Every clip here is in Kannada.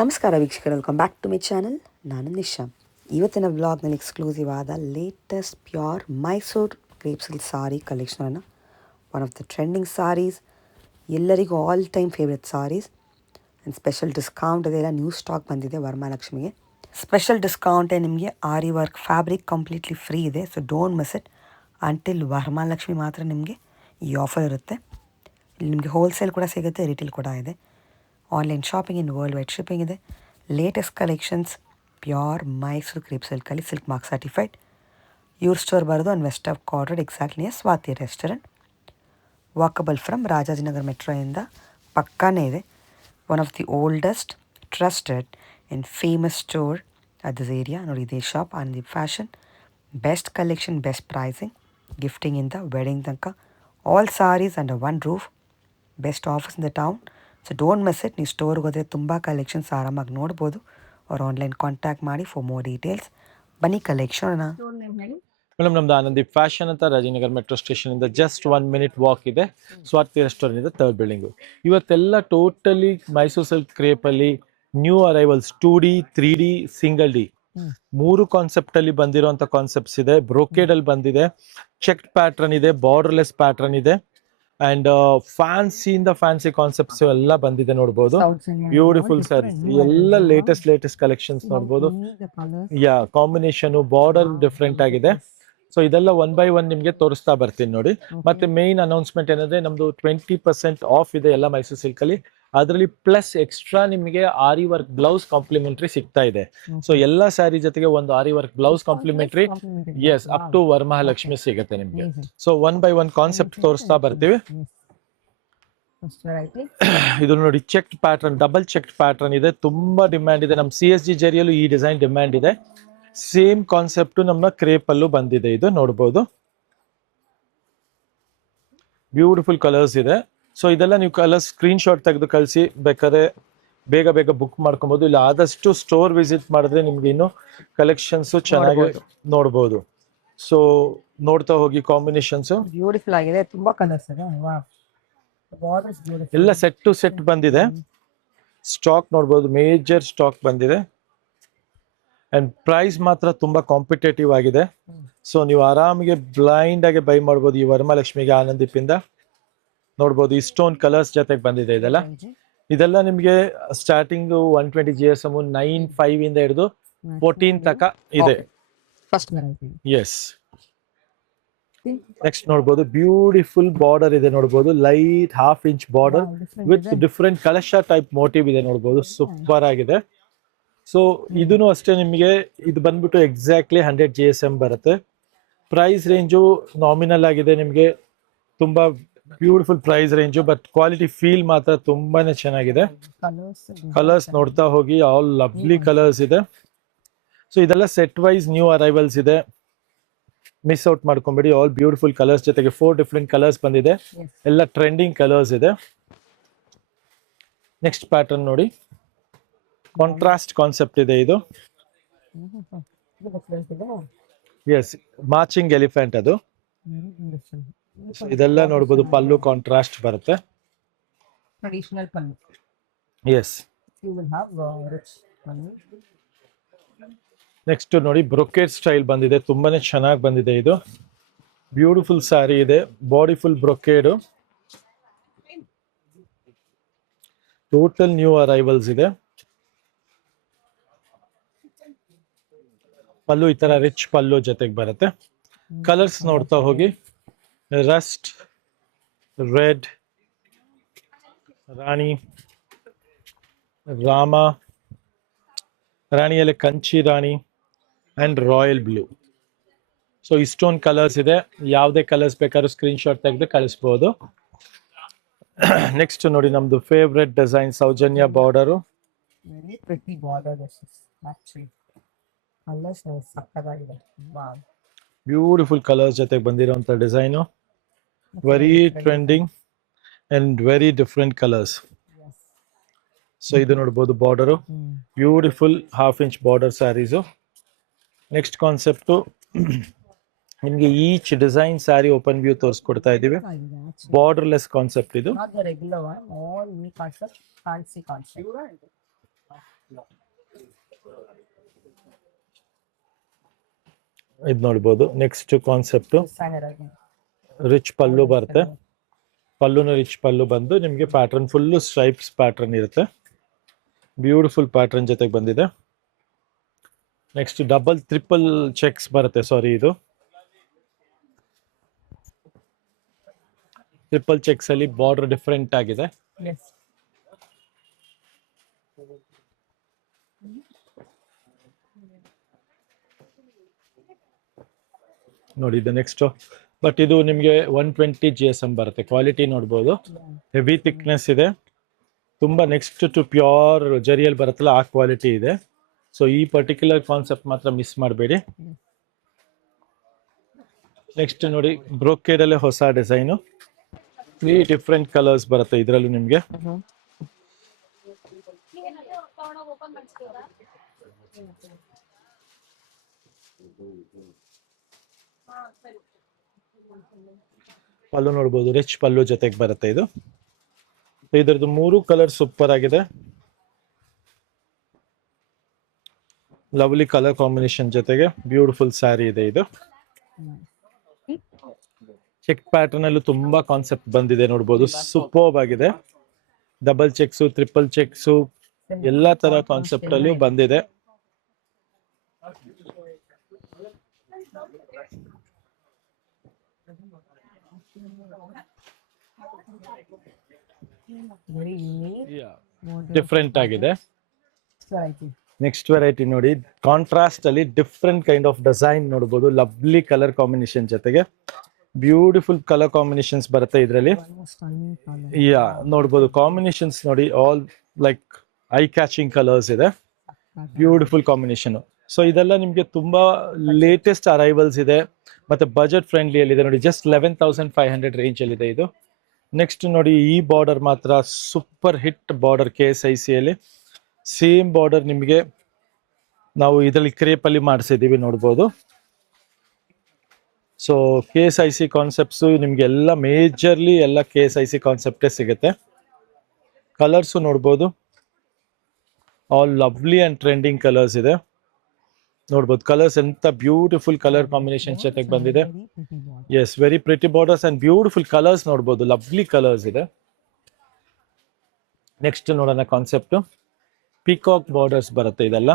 ನಮಸ್ಕಾರ ವೀಕ್ಷಕರು, welcome back to my channel. ನಾನು ನಿಶಾ. ಇವತ್ತಿನ ವ್ಲಾಗ್ನಲ್ಲಿ ಎಕ್ಸ್ಕ್ಲೂಸಿವ್ ಆದ latest pure Mysuru crepe silk sari ಕಲೆಕ್ಷನನ್ನು, one of the trending saris, ಎಲ್ಲರಿಗೂ all time favourite saris and special discount ಅದೆಲ್ಲ ನ್ಯೂ ಸ್ಟಾಕ್ ಬಂದಿದೆ ವರಮಹಾಲಕ್ಷ್ಮಿಗೆ. ಸ್ಪೆಷಲ್ ಡಿಸ್ಕೌಂಟೇ ನಿಮಗೆ aari work fabric completely free ಇದೆ. So don't miss it. Until Varamahalakshmi ಮಾತ್ರ ನಿಮಗೆ ಈ ಆಫರ್ ಇರುತ್ತೆ. ಇಲ್ಲಿ ನಿಮಗೆ ಹೋಲ್ಸೇಲ್ ಕೂಡ ಸಿಗುತ್ತೆ, ರಿಟೇಲ್ ಕೂಡ ಇದೆ. Online shopping in worldwide shipping ಇದೆ. Latest collections pure Mysuru crepe ಸಿಲ್ಕಲ್ಲಿ ಸಿಲ್ಕ್ ಮಾರ್ಕ್ ಸರ್ಟಿಫೈಡ್. ಇವ್ರ ಸ್ಟೋರ್ ಬರೋದು on west of Chord Road, exactly Swathi restaurant, walkable from Rajajinagar ಮೆಟ್ರೋಯಿಂದ ಪಕ್ಕಾನೇ ಇದೆ. One of the oldest trusted and famous store at this area. ನೋಡಿ, ಇದೇ shop Anandi fashion. Best collection, best pricing, ಗಿಫ್ಟಿಂಗಿಂದ ವೆಡ್ಡಿಂಗ್ ತನಕ all saris under one roof. Best offers in the town. So don't miss it. ನೀವು ಸ್ಟೋರ್ಗೆ ಹೋದರೆ ತುಂಬ ಕಲೆಕ್ಷನ್ಸ್ ಆರಾಮಾಗಿ ನೋಡ್ಬೋದು. ಅವ್ರು ಆನ್ಲೈನ್ ಕಾಂಟ್ಯಾಕ್ಟ್ ಮಾಡಿ ಫಾರ್ ಮೋರ್ ಡೀಟೇಲ್ಸ್. ಬನ್ನಿ ಕಲೆಕ್ಷನ್. ಮೇಡಮ್, ನಮ್ದು ಆನಂದಿ ಫ್ಯಾಷನ್ ಅಂತ ರಾಜನಗರ ಮೆಟ್ರೋ ಸ್ಟೇಷನ್ ಇಂದ ಜಸ್ಟ್ 1 minute ವಾಕ್ ಇದೆ. ಸ್ವಾತಿ ರೆಸ್ಟೋರೆಂಟ್ ಇದೆ, ಥರ್ಡ್ ಬಿಲ್ಡಿಂಗು. ಇವತ್ತೆಲ್ಲ ಟೋಟಲಿ ಮೈಸೂರು ಸಿಲ್ಕ್ ಕ್ರೇಪ್ ಅಲ್ಲಿ new arrivals 2D 3D single D 3 concept ಅಲ್ಲಿ ಬಂದಿರುವಂತ ಕಾನ್ಸೆಪ್ಟ್ಸ್ ಇದೆ. ಬ್ರೋಕೇಡ್ ಅಲ್ಲಿ ಬಂದಿದೆ, ಚೆಕ್ಡ್ ಪ್ಯಾಟ್ರನ್ ಇದೆ, ಬಾರ್ಡರ್ಲೆಸ್ ಪ್ಯಾಟ್ರನ್ ಇದೆ, ಅಂಡ್ ಫ್ಯಾನ್ಸಿಯಿಂದ ಫ್ಯಾನ್ಸಿ ಕಾನ್ಸೆಪ್ಟ್ಸ್ ಎಲ್ಲ ಬಂದಿದೆ. ನೋಡ್ಬೋದು, ಬ್ಯೂಟಿಫುಲ್ ಸ್ಯಾರೀಸ್ ಎಲ್ಲ ಲೇಟೆಸ್ಟ್ ಕಲೆಕ್ಷನ್ಸ್ ನೋಡ್ಬೋದು. ಯಾ, ಕಾಂಬಿನೇಷನ್ ಬಾರ್ಡರ್ ಡಿಫ್ರೆಂಟ್ ಆಗಿದೆ. ಸೊ ಇದೆಲ್ಲ 1 by 1 ನಿಮ್ಗೆ ತೋರಿಸ್ತಾ ಬರ್ತೀನಿ ನೋಡಿ. ಮತ್ತೆ ಮೇನ್ ಅನೌನ್ಸ್ಮೆಂಟ್ ಏನಂದ್ರೆ, ನಮ್ದು 20% ಆಫ್ ಇದೆ ಎಲ್ಲ ಮೈಸೂರು ಸಿಲ್ಕ್ ಅಲ್ಲಿ. ಅದರಲ್ಲಿ ಪ್ಲಸ್ ಎಕ್ಸ್ಟ್ರಾ ನಿಮಗೆ ಆರಿ ವರ್ಕ್ ಬ್ಲೌಸ್ ಕಾಂಪ್ಲಿಮೆಂಟರಿ ಸಿಗ್ತಾ ಇದೆ. ಸೊ ಎಲ್ಲಾ ಸ್ಯಾರಿ ಜೊತೆಗೆ ಒಂದು aari work blouse complimentary, yes, up to Varamahalakshmi ಸಿಗುತ್ತೆ ನಿಮ್ಗೆ. ಸೊ 1 by 1 ಕಾನ್ಸೆಪ್ಟ್ ತೋರಿಸ್ತಾ ಬರ್ತೀವಿ. ಇದು ನೋಡಿ, checked pattern, double checked pattern ಇದೆ, ತುಂಬಾ ಡಿಮ್ಯಾಂಡ್ ಇದೆ. ನಮ್ಮ CSG ಜರಿಯಲ್ಲೂ ಈ ಡಿಸೈನ್ ಡಿಮ್ಯಾಂಡ್ ಇದೆ. ಸೇಮ್ ಕಾನ್ಸೆಪ್ಟ್ ನಮ್ಮ ಕ್ರೇಪ್ ಅಲ್ಲೂ ಬಂದಿದೆ. ಇದು ನೋಡಬಹುದು, ಬ್ಯೂಟಿಫುಲ್ ಕಲರ್ಸ್ ಇದೆ. ಸೊ ಇದೆಲ್ಲ ನೀವು ಕಲರ್ಸ್ ಸ್ಕ್ರೀನ್ ಶಾಟ್ ತೆಗೆದು ಕಳಿಸಿ, ಬೇಕಾದ್ರೆ ಬೇಗ ಬುಕ್ ಮಾಡ್ಕೊಬಹುದು. ಇಲ್ಲ ಆದಷ್ಟು ಸ್ಟೋರ್ ವಿಸಿಟ್ ಮಾಡಿದ್ರೆ ನಿಮ್ಗೆ ಇನ್ನು ಕಲೆಕ್ಷನ್ಸ್ ಚೆನ್ನಾಗಿ ನೋಡಬಹುದು. ಸೊ ನೋಡ್ತಾ ಹೋಗಿ. ಕಾಂಬಿನೇಷನ್ಸ್ ಬ್ಯೂಟಿಫುಲ್ ಆಗಿದೆ, ತುಂಬಾ ಕಲರ್ಸ್ ಇದೆ. ಎಲ್ಲ ಸೆಟ್ ಟು ಸೆಟ್ ಬಂದಿದೆ. ಸ್ಟಾಕ್ ನೋಡಬಹುದು, ಮೇಜರ್ ಸ್ಟಾಕ್ ಬಂದಿದೆ. ಅಂಡ್ ಪ್ರೈಸ್ ಮಾತ್ರ ತುಂಬಾ ಕಾಂಪಿಟೇಟಿವ್ ಆಗಿದೆ. ಸೊ ನೀವು ಆರಾಮಿಗೆ ಬ್ಲೈಂಡ್ ಆಗಿ ಬೈ ಮಾಡ್ಬೋದು. ಈ ವರಮಹಾಲಕ್ಷ್ಮಿಗೆ ಆನಂದಿಪಿಂದ ನೋಡ್ಬೋದು, ಈ ಸ್ಟೋನ್ ಕಲರ್ಸ್ ಜೊತೆಗೆ ಬಂದಿದೆ. ಇದೆಲ್ಲ ನಿಮ್ಗೆ ಸ್ಟಾರ್ಟಿಂಗ್ 120 GSM 9.5 ಇಂದ ಹಿಡಿದು 14 ತನಕ ಇದೆ. ಎಸ್, ನೆಕ್ಸ್ಟ್ ನೋಡ್ಬೋದು, ಬ್ಯೂಟಿಫುಲ್ ಬಾರ್ಡರ್ ಇದೆ. ನೋಡ್ಬೋದು, light 1/2 inch border with different ಕಲಶ ಟೈಪ್ ಮೋಟಿವ್ ಇದೆ. ನೋಡ್ಬೋದು, ಸೂಪರ್ ಆಗಿದೆ. ಸೊ ಇದನ್ನು ಅಷ್ಟೇ, ನಿಮಗೆ ಇದು ಬಂದ್ಬಿಟ್ಟು ಎಕ್ಸಾಕ್ಟ್ಲಿ 100 GSM ಬರುತ್ತೆ. ಪ್ರೈಸ್ ರೇಂಜು ನಾಮಿನಲ್ ಆಗಿದೆ, ನಿಮಗೆ ತುಂಬಾ beautiful price range, but quality feel ಮಾತ್ರ ತುಂಬಾನೇ ಚೆನ್ನಾಗಿದೆ. ಕಲರ್ಸ್ ನೋಡ್ತಾ ಹೋಗಿ, ಆಲ್ ಲವ್ಲಿ ಕಲರ್ಸ್ ಇದೆ. ಸೊ ಇದೆಲ್ಲ ಸೆಟ್ ವೈಸ್ ನ್ಯೂ ಅರೈವಲ್ಸ್ ಇದೆ, ಮಿಸ್ ಔಟ್ ಮಾಡ್ಕೊಂಬೇಡಿ. ಆಲ್ ಬ್ಯೂಟಿಫುಲ್ ಕಲರ್ಸ್ ಜೊತೆಗೆ 4 ಡಿಫ್ರೆಂಟ್ ಕಲರ್ಸ್ ಬಂದಿದೆ. ಎಲ್ಲ ಟ್ರೆಂಡಿಂಗ್ ಕಲರ್ಸ್ ಇದೆ. ನೆಕ್ಸ್ಟ್ ಪ್ಯಾಟರ್ನ್ ನೋಡಿ, ಕಾಂಟ್ರಾಸ್ಟ್ ಕಾನ್ಸೆಪ್ಟ್ ಇದೆ ಇದು. ಎಸ್, ಮಾರ್ಚಿಂಗ್ ಎಲಿಫೆಂಟ್ ಅದು. ಇದೆಲ್ಲ ನೋಡಬಹುದು, ಪಲ್ಲು ಕಾಂಟ್ರಾಸ್ಟ್ ಬರುತ್ತೆ. ಟ್ರೆಡಿಷನಲ್ ಪಲ್ಲು. ಎಸ್, ನೆಕ್ಸ್ಟ್ ನೋಡಿ, ಬ್ರೊಕೇಡ್ ಸ್ಟೈಲ್ ಬಂದಿದೆ, ತುಂಬಾನೇ ಚೆನ್ನಾಗಿ ಬಂದಿದೆ. ಇದು ಬ್ಯೂಟಿಫುಲ್ ಸ್ಯಾರಿ ಇದೆ, body full brocade, total new arrivals ಇದೆ. ಪಲ್ಲು ಈ ತರ ರಿಚ್ ಪಲ್ಲು ಜೊತೆಗೆ ಬರುತ್ತೆ. ಕಲರ್ಸ್ ನೋಡ್ತಾ ಹೋಗಿ, ರಸ್ಟ್, ರೆಡ್, ರಾಣಿ, ರಾಮ, ರಾಣಿಯಲ್ಲಿ ಕಂಚಿ ರಾಣಿ ಅಂಡ್ ರಾಯಲ್ ಬ್ಲೂ. ಸೊ ಇಷ್ಟೊಂದು ಕಲರ್ಸ್ ಇದೆ. ಯಾವುದೇ ಕಲರ್ಸ್ ಬೇಕಾದ್ರೂ ಸ್ಕ್ರೀನ್ ಶಾಟ್ ತೆಗೆದು ಕಳಿಸ್ಬೋದು. ನೆಕ್ಸ್ಟ್ ನೋಡಿ, ನಮ್ದು favourite design, Soujanya border. Beautiful colours ಜೊತೆಗೆ ಬಂದಿರುವಂತ design, very trending and very different colours. So ಇದು ನೋಡ್ಬೋದು, border beautiful 1/2 inch border saris. Next concept, ನಿಮ್ಗೆ each design sari open view ತೋರಿಸ್ಕೊಡ್ತಾ ಇದೀವಿ. ಬಾರ್ಡರ್ಲೆಸ್ ಕಾನ್ಸೆಪ್ಟ್ ಇದು. ಇದು ನೋಡ್ಬೋದು. Next concept Designer again. Rich pallu ಬರುತ್ತೆ. ಪಲ್ಲುನ ರಿಚ್ ಪಲ್ಲು ಬಂದು ನಿಮಗೆ ಪ್ಯಾಟರ್ನ್ ಫುಲ್ಲು ಸ್ಟ್ರೈಪ್ಸ್ ಪ್ಯಾಟರ್ನ್ ಇರುತ್ತೆ. ಬ್ಯೂಟಿಫುಲ್ ಪ್ಯಾಟರ್ನ್ ಜೊತೆಗೆ ಬಂದಿದೆ. ನೆಕ್ಸ್ಟ್ ಡಬಲ್ ಟ್ರಿಪಲ್ ಚೆಕ್ಸ್ ಬರುತ್ತೆ. ಸಾರಿ, ಇದು ಟ್ರಿಪಲ್ ಚೆಕ್ಸ್ ಅಲ್ಲಿ ಬಾರ್ಡರ್ ಡಿಫ್ರೆಂಟ್ ಆಗಿದೆ. Yes. ನೋಡಿ ಇದು ನೆಕ್ಸ್ಟ್. ಬಟ್ ಇದು ನಿಮಗೆ 120 GSM ಬರುತ್ತೆ. ಕ್ವಾಲಿಟಿ ನೋಡ್ಬೋದು, ಹೆವಿ ಥಿಕ್ನೆಸ್ ಇದೆ ತುಂಬಾ. ನೆಕ್ಸ್ಟ್ ಟು ಪ್ಯೂರ್ ಜರಿಯಲ್ಲಿ ಬರುತ್ತಲ್ಲ ಆ ಕ್ವಾಲಿಟಿ ಇದೆ. ಸೊ ಈ ಪರ್ಟಿಕ್ಯುಲರ್ ಕಾನ್ಸೆಪ್ಟ್ ಮಾತ್ರ ಮಿಸ್ ಮಾಡಬೇಡಿ. ನೆಕ್ಸ್ಟ್ ನೋಡಿ, ಬ್ರೋಕೇಡ್ ಅಲ್ಲೇ ಹೊಸ ಡಿಸೈನು. 3 ಡಿಫ್ರೆಂಟ್ ಕಲರ್ಸ್ ಬರುತ್ತೆ ಇದರಲ್ಲೂ ನಿಮಗೆ. ಪಲ್ಲು ನೋಡ್ಬೋದು, ರಿಚ್ ಪಲ್ಲು ಜೊತೆಗೆ ಬರುತ್ತೆ ಇದು. ಇದರದ್ದು 3 ಕಲರ್ ಸೂಪರ್ ಆಗಿದೆ. ಲವ್ಲಿ ಕಲರ್ ಕಾಂಬಿನೇಷನ್ ಜೊತೆಗೆ ಬ್ಯೂಟಿಫುಲ್ ಸ್ಯಾರಿ ಇದೆ ಇದು. ಚೆಕ್ ಪ್ಯಾಟರ್ನ್ ಅಲ್ಲೂ ತುಂಬಾ ಕಾನ್ಸೆಪ್ಟ್ ಬಂದಿದೆ ನೋಡ್ಬೋದು. ಸೂಪರ್ಬ್ ಆಗಿದೆ. ಡಬಲ್ ಚೆಕ್ಸು, ಟ್ರಿಪಲ್ ಚೆಕ್ಸು, ಎಲ್ಲಾ ತರ ಕಾನ್ಸೆಪ್ಟ್ ಅಲ್ಲೂ ಬಂದಿದೆ. ಡಿಫ್ರೆಂಟ್ ಆಗಿದೆ. ನೆಕ್ಸ್ಟ್ ವೆರೈಟಿ ನೋಡಿ, ಕಾಂಟ್ರಾಸ್ಟ್ ಅಲ್ಲಿ ಡಿಫ್ರೆಂಟ್ ಕೈಂಡ್ ಆಫ್ ಡಿಸೈನ್ ನೋಡಬಹುದು. ಲವ್ಲಿ ಕಲರ್ ಕಾಂಬಿನೇಷನ್ ಜೊತೆಗೆ ಬ್ಯೂಟಿಫುಲ್ ಕಲರ್ ಕಾಂಬಿನೇಷನ್ಸ್ ಬರುತ್ತೆ ಇದರಲ್ಲಿ. ಯಾ ನೋಡ್ಬೋದು, ಕಾಂಬಿನೇಷನ್ಸ್ ನೋಡಿ, all like eye catching colours ಇದೆ. Beautiful combination. ಸೊ ಇದೆಲ್ಲ ನಿಮಗೆ ತುಂಬಾ ಲೇಟೆಸ್ಟ್ ಅರೈವಲ್ಸ್ ಇದೆ ಮತ್ತೆ ಬಜೆಟ್ ಫ್ರೆಂಡ್ಲಿ ಅಲ್ಲಿ ಇದೆ ನೋಡಿ. ಜಸ್ಟ್ 11,500 ರೇಂಜ್ ಅಲ್ಲಿ ಇದೆ ಇದು. ನೆಕ್ಸ್ಟ್ ನೋಡಿ, ಈ ಬಾರ್ಡರ್ ಮಾತ್ರ ಸೂಪರ್ ಹಿಟ್ ಬಾರ್ಡರ್. KSIC ಅಲ್ಲಿ ಸೇಮ್ ಬಾರ್ಡರ್ ನಿಮಗೆ ನಾವು ಇದರಲ್ಲಿ ಕ್ರೇಪ್ ಅಲ್ಲಿ ಮಾಡಿಸಿದೀವಿ ನೋಡ್ಬೋದು. ಸೊ KSIC ಕಾನ್ಸೆಪ್ಟ್ಸ್ ನಿಮ್ಗೆ ಎಲ್ಲ ಮೇಜರ್ಲಿ ಎಲ್ಲ KSIC ಕಾನ್ಸೆಪ್ಟೇ ಸಿಗುತ್ತೆ. ಕಲರ್ಸ್ ನೋಡ್ಬೋದು, all lovely and trending colours ಇದೆ ನೋಡ್ಬೋದು. ಕಲರ್ಸ್ ಎಂತ ಬ್ಯೂಟಿಫುಲ್ ಕಲರ್ ಕಾಂಬಿನೇಷನ್ ಜೊತೆಗೆ ಬಂದಿದೆ. Yes, very pretty borders and beautiful colours ನೋಡ್ಬೋದು. ಲವ್ಲಿ ಕಲರ್ಸ್ ಇದೆ. ನೆಕ್ಸ್ಟ್ ನೋಡೋಣ ಕಾನ್ಸೆಪ್ಟ್. ಪಿಕಾಕ್ ಬಾರ್ಡರ್ಸ್ ಬರುತ್ತೆ ಇದೆಲ್ಲ.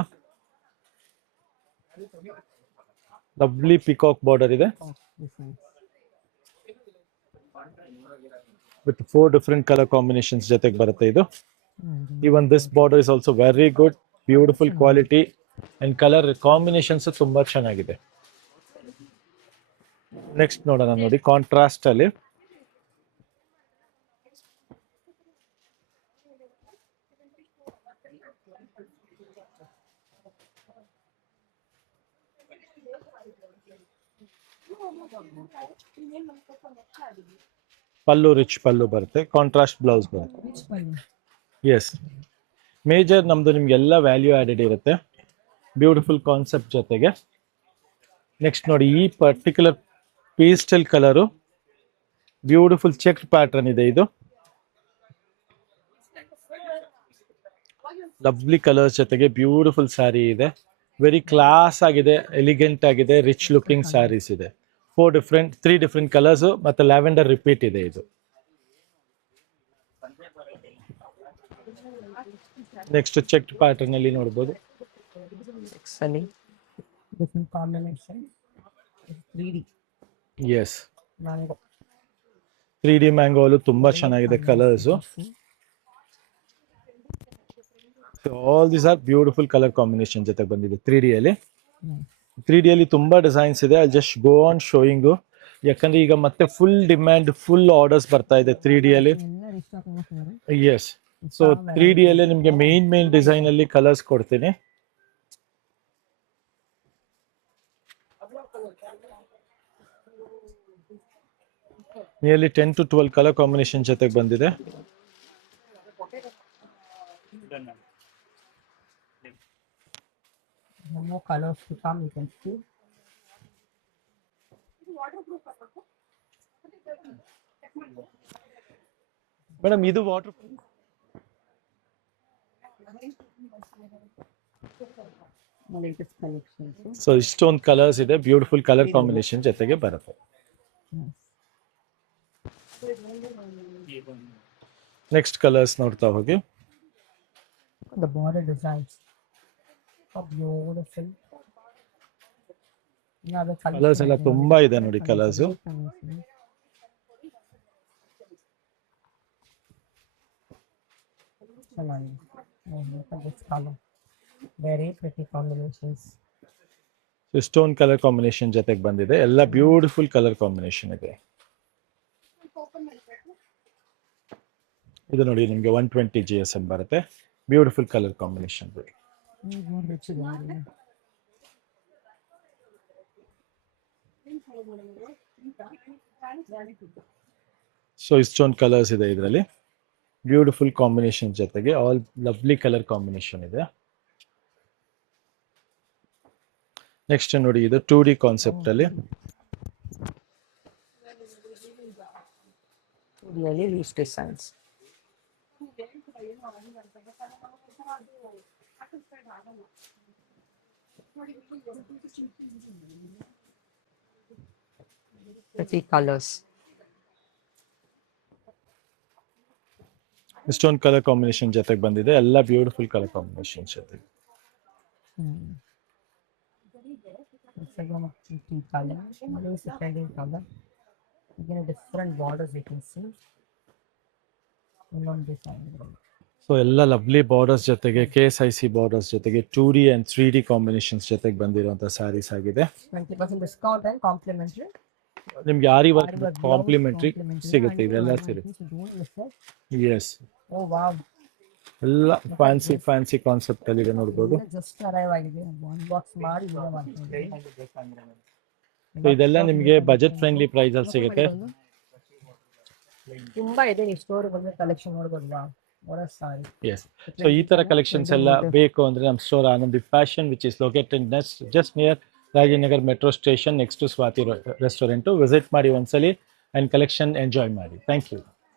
ಲವ್ಲಿ ಪಿಕಾಕ್ ಬಾರ್ಡರ್ ಇದೆ ವಿತ್ 4 ಡಿಫರೆಂಟ್ ಕಲರ್ ಕಾಂಬಿನೇಷನ್ಸ್ ಜೊತೆಗೆ ಬರುತ್ತೆ ಇದು. Even this border is also very good. Beautiful quality and colour combinations ತುಂಬಾ ಚೆನ್ನಾಗಿದೆ. ನೆಕ್ಸ್ಟ್ ನೋಡೋಣ ನೋಡಿ, ಕಾಂಟ್ರಾಸ್ಟ್ ಅಲ್ಲಿ ಪಲ್ಲು ರಿಚ್ ಪಲ್ಲು ಬರುತ್ತೆ. ಕಾಂಟ್ರಾಸ್ಟ್ ಬ್ಲೌಸ್ ಬರುತ್ತೆ. ಎಸ್, ಮೇಜರ್ ನಮ್ದು ನಿಮ್ಗೆಲ್ಲ ವ್ಯಾಲ್ಯೂ ಆಡೆಡ್ ಇರುತ್ತೆ ಬ್ಯೂಟಿಫುಲ್ ಕಾನ್ಸೆಪ್ಟ್ ಜೊತೆಗೆ. ನೆಕ್ಸ್ಟ್ ನೋಡಿ, ಈ particular pastel colour beautiful check pattern ಇದೆ ಇದು. ಲವ್ಲಿ ಕಲರ್ಸ್ ಜೊತೆಗೆ ಬ್ಯೂಟಿಫುಲ್ ಸ್ಯಾರಿ ಇದೆ. ವೆರಿ ಕ್ಲಾಸ್ ಆಗಿದೆ, ಎಲಿಗೆಂಟ್ ಆಗಿದೆ, ರಿಚ್ ಲುಕಿಂಗ್ ಸ್ಯಾರೀಸ್ ಇದೆ. 3 ಡಿಫರೆಂಟ್ ಕಲರ್ಸ್ ಮತ್ತೆ ಲ್ಯಾವೆಂಡರ್ ರಿಪೀಟ್ ಇದೆ ಇದು. ನೆಕ್ಸ್ಟ್ ಚೆಕ್ ಪ್ಯಾಟರ್ನ್ ಅಲ್ಲಿ ನೋಡಬಹುದು. ಎಸ್, 3D ಮ್ಯಾಂಗೋ ಅಲ್ಲೂ ತುಂಬಾ ಚೆನ್ನಾಗಿದೆ colours. All these are beautiful colour combination ಜೊತೆ ಬಂದಿದೆ 3D ಅಲ್ಲಿ. 3D ಅಲ್ಲಿ ತುಂಬಾ ಡಿಸೈನ್ಸ್ ಇದೆ. I just go on showing, ಯಾಕಂದ್ರೆ ಈಗ ಮತ್ತೆ ಫುಲ್ ಡಿಮ್ಯಾಂಡ್, ಫುಲ್ ಆರ್ಡರ್ಸ್ ಬರ್ತಾ ಇದೆ 3D ಅಲ್ಲಿ. ಎಸ್, ಸೊ 3D ಅಲ್ಲಿ ನಿಮ್ಗೆ ಮೇನ್ ಡಿಸೈನ್ ಅಲ್ಲಿ ಕಲರ್ಸ್ ಕೊಡ್ತೀನಿ. ನಿಯರ್ಲಿ 10 to 12 ಕಲರ್ ಕಾಂಬಿನೇಷನ್ ಜೊತೆಗೆ ಬಂದಿದೆ. More colors to come, you can see. Madam ಇದು ವಾಟರ್ ಲೇಟೆಸ್ಟ್ ಕಲೆಕ್ಷನ್ಸ್. ಸೊ ಇಷ್ಟೊಂದು ಕಲರ್ಸ್ ಇದೆ, ಬ್ಯೂಟಿಫುಲ್ ಕಲರ್ ಕಾಂಬಿನೇಷನ್ ಜೊತೆಗೆ ಬರುತ್ತೆ. ನೆಕ್ಸ್ಟ್ ಕಲರ್ಸ್ ನೋಡ್ತಾ ಹೋಗಿ. The border designs are beautiful. Yeah, the colours ಎಲ್ಲ ತುಂಬಾ ಇದೆ ನೋಡಿ colours. Look at this color. Very pretty combinations. Stone colour combination ಜೊತೆಗೆ ಬಂದಿದೆ, ಎಲ್ಲ ಬ್ಯೂಟಿಫುಲ್ ಕಲರ್ ಕಾಂಬಿನೇಷನ್ ಇದೆ. ಇದು ನೋಡಿ ನಿಮಗೆ 120 GSM ಬರುತ್ತೆ, ಬ್ಯೂಟಿಫುಲ್ ಕಲರ್ ಕಾಂಬಿನೇಷನ್. ಸೊ ಇಷ್ಟೊಂದು ಕಲರ್ಸ್ ಇದೆ ಇದರಲ್ಲಿ, ಬ್ಯೂಟಿಫುಲ್ ಕಾಂಬಿನೇಷನ್ ಜೊತೆಗೆ ಆಲ್ ಲವ್ಲಿ ಕಲರ್ ಕಾಂಬಿನೇಷನ್ ಇದೆ. ನೆಕ್ಸ್ಟ್ ನೋಡಿ ಇದು 2D ಕಾನ್ಸೆಪ್ಟ್ ಅಲ್ಲಿ Really loose designs. Pretty colors. ಇಷ್ಟೊಂದು ಕಲರ್ ಕಾಂಬಿನೇಷನ್ ಜೊತೆಗೆ ಬಂದಿದೆ, ಎಲ್ಲ ಬ್ಯೂಟಿಫುಲ್ ಕಲರ್ ಕಾಂಬಿನೇಷನ್ ಜೊತೆಗೆ. It's again a pretty color. It's a shading color. Again, different borders you can see. On this side. So ಎಲ್ಲ ಲವ್ಲಿ ಬಾರ್ಡರ್ಸ್ ಜೊತೆಗೆ KSIC ಬಾರ್ಡರ್ಸ್ ಜೊತೆಗೆ 2D and 3D ಕಾಂಬಿನೇಷನ್ಸ್ ಜೊತೆಗೆ ಬಂದಿರುವಂತ ಸ್ಯಾರೀಸ್ ಆಗಿದೆ. 20% discount and complimentary. ನಿಮ್ಗೆ ಆರಿ ವರ್ಕ್ ಕಾಂಪ್ಲಿಮೆಂಟರಿ ಸಿಗುತ್ತೆ, ಇದೆಲ್ಲ ಸಿಗುತ್ತೆ. Yes, Oh wow. ಎಲ್ಲ ಫ್ಯಾನ್ಸಿ ಕಾನ್ಸೆಪ್ಟ್ ಅಲ್ಲಿ ಇದೆ ನೋಡ್ಬೋದು. ಜಸ್ಟ್ ಅರೈವ್ ಆಗಿದೆ, ಒಂದು ಬಾಕ್ಸ್ ಮಾಡಿ ಸೊ ಇದೆಲ್ಲ ನಿಮಗೆ ಬಜೆಟ್ ಫ್ರೆಂಡ್ಲಿ ಪ್ರೈಸ್ ಅಲ್ಲಿ ಸಿಗುತ್ತೆ. ತುಂಬಾ ಇದೆ, ನೀವು ಸ್ಟೋರ್ ಬಂದ್ರೆ ಕಲೆಕ್ಷನ್ ನೋಡ್ಬೋದಾ. ಎಸ್, ಸೊ ಈ ತರ ಕಲೆಕ್ಷನ್ಸ್ ಎಲ್ಲ ಬೇಕು ಅಂದ್ರೆ ನಮ್ಮ store Anandi fashion which is located just near Rajanagar metro station next to Swathi restaurant. Visit ಮಾಡಿ ಒಂದ್ಸಲಿ ಅಂಡ್ ಕಲೆಕ್ಷನ್ ಎಂಜಾಯ್ ಮಾಡಿ. Thank you.